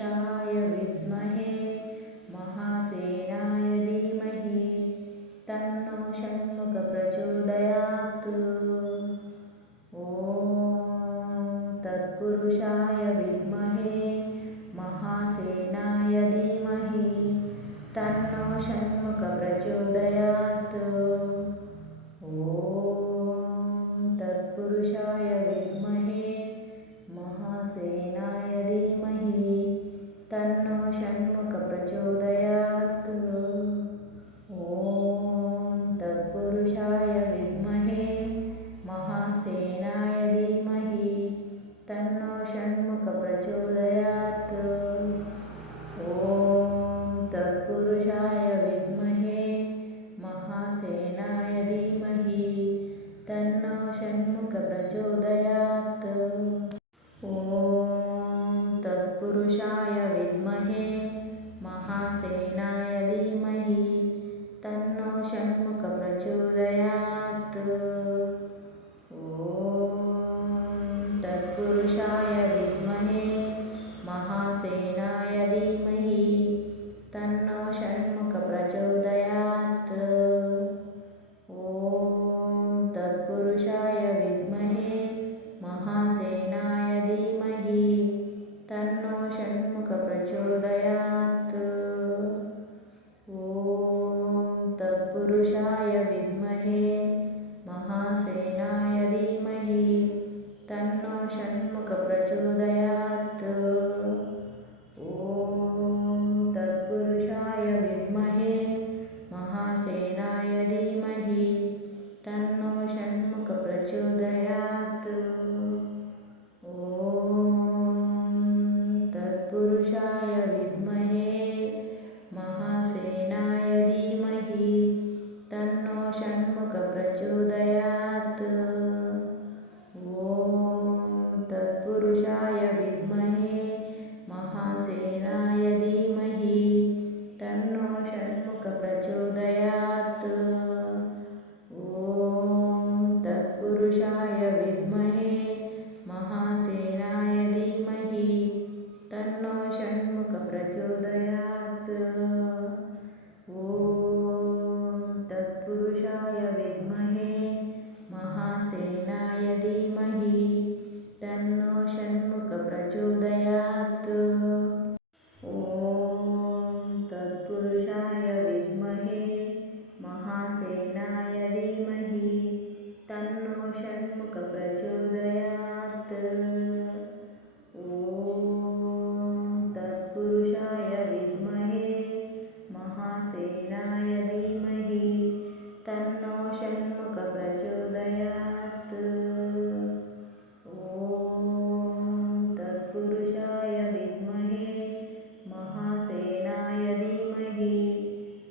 तत्पुरुषाय विद्महे महासेनाय धीमहि तन्नो षण्मुख प्रचोदयात्। ॐ तत्पुरुषाय विद्महे महासेनाय धीमहि तन्नो षण्मुख प्रचोदयात्। ॐ तत्पुरुषाय विद्महे महासेनाय धीमहि तन्नो षण्मुख प्रचोदयात्। ॐ तत्पुरुषाय विद्महे महासेनाय धीमहि तन्नो षण्मुख प्रचोदयात्। ॐ तत्पुरुषाय विद्महे महासेनाय धीमहि तन्नो षण्मुख प्रचोदयात्। ॐ तत्पुरुषाय विद्महे महासेनाय धीमहि तन्नो षण्मुख प्रचोदयात्। ॐ तत्पुरुषाय विद्महे महासेनाय धीमहि तन्नो षण्मुख प्रचोदयात्। ॐ तत्पुरुषाय विद्महे महासेनाय धीमहि तन्नो षण्मुख प्रचोदयात्। ॐ तत्पुरुषाय विद्महे महासेनाय धीमहि तन्नो षण्मुख प्रचोदयात्। ॐ तत्पुरुषाय विद्महे महासेनाय धीमहि तन्नो षण्मुख प्रचोदयात्। ॐ तत्पुरुषाय विद्महे महासेनाय धीमहि तन्नो षण्मुख प्रचोदयात्। ॐ तत्पुरुषाय विद्महे महासेनाय धीमहि तन्नो षण्मुख प्रचोदयात्। ॐ तत्पुरुषाय विद्महे महासेनाय धीमहि तन्नो षण्मुख प्रचोदयात्। ॐ तत्पुरुषाय विद्महे महासेनाय धीमहि तन्नो षण्मुख प्रचोदयात्। ॐ तत्पुरुषाय विद्महे महासेनाय धीमहि तन्नो षण्मुख प्रचोदयात्। ॐ तत्पुरुषाय विद्महे महासेनाय धीमहि तन्नो षण्मुख प्रचोदयात्। ॐ तत्पुरुषाय विद्महे महासेनाय धीमहि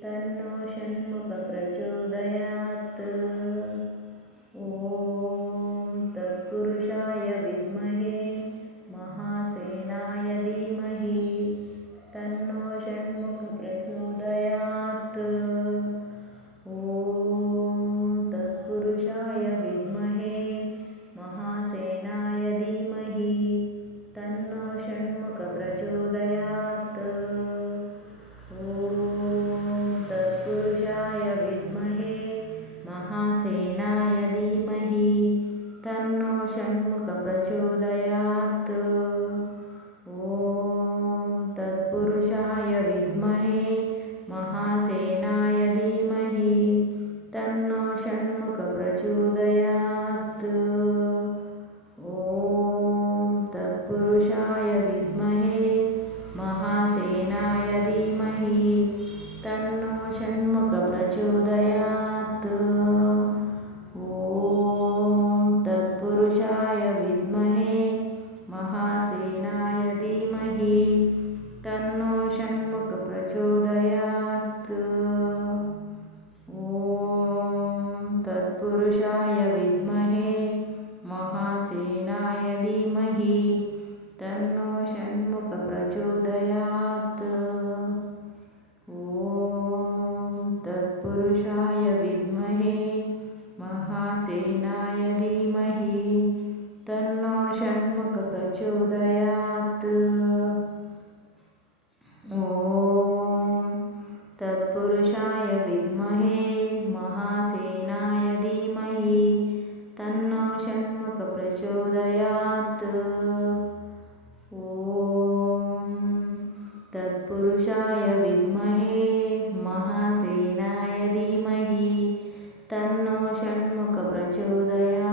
तन्नो षण्मुख प्रचोदयात्। ॐ तत्पुरुषाय विद्महे महासेनाय धीमहि तन्नो षण्मुख प्रचोदयात्। ॐ तत्पुरुषाय विद्महे महासेनाय धीमहि तन्नो षण्मुख प्रचोदयात्। ॐ तत्पुरुषाय विद्महे महासेनाय धीमहि तन्नो षण्मुख प्रचोदयात्। ॐ तत्पुरुषाय विद्महे महासेनाय धीमहि तन्नो षण्मुख प्रचोदयात्। ॐ तत्पुरुषाय विद्महे महासेनाय धीमहि तन्नो षण्मुख प्रचोदयात्। ॐ तत्पुरुषाय विद्महे महासेनाय धीमहि तन्नो षण्मुख प्रचोदयात्। ॐ तत्पुरुषाय विद्महे महासेनाय धीमहि तन्नो षण्मुख प्रचोदयात्। ॐ तत्पुरुषाय विद्महे महासेनाय धीमहि तन्नो षण्मुख प्रचोदयात्। षण्मुखप्रचोदयात्। ॐ तत्पुरुषाय विद्महे महासेनाय धीमहि तन्नो षण्मुखप्रचोदयात्।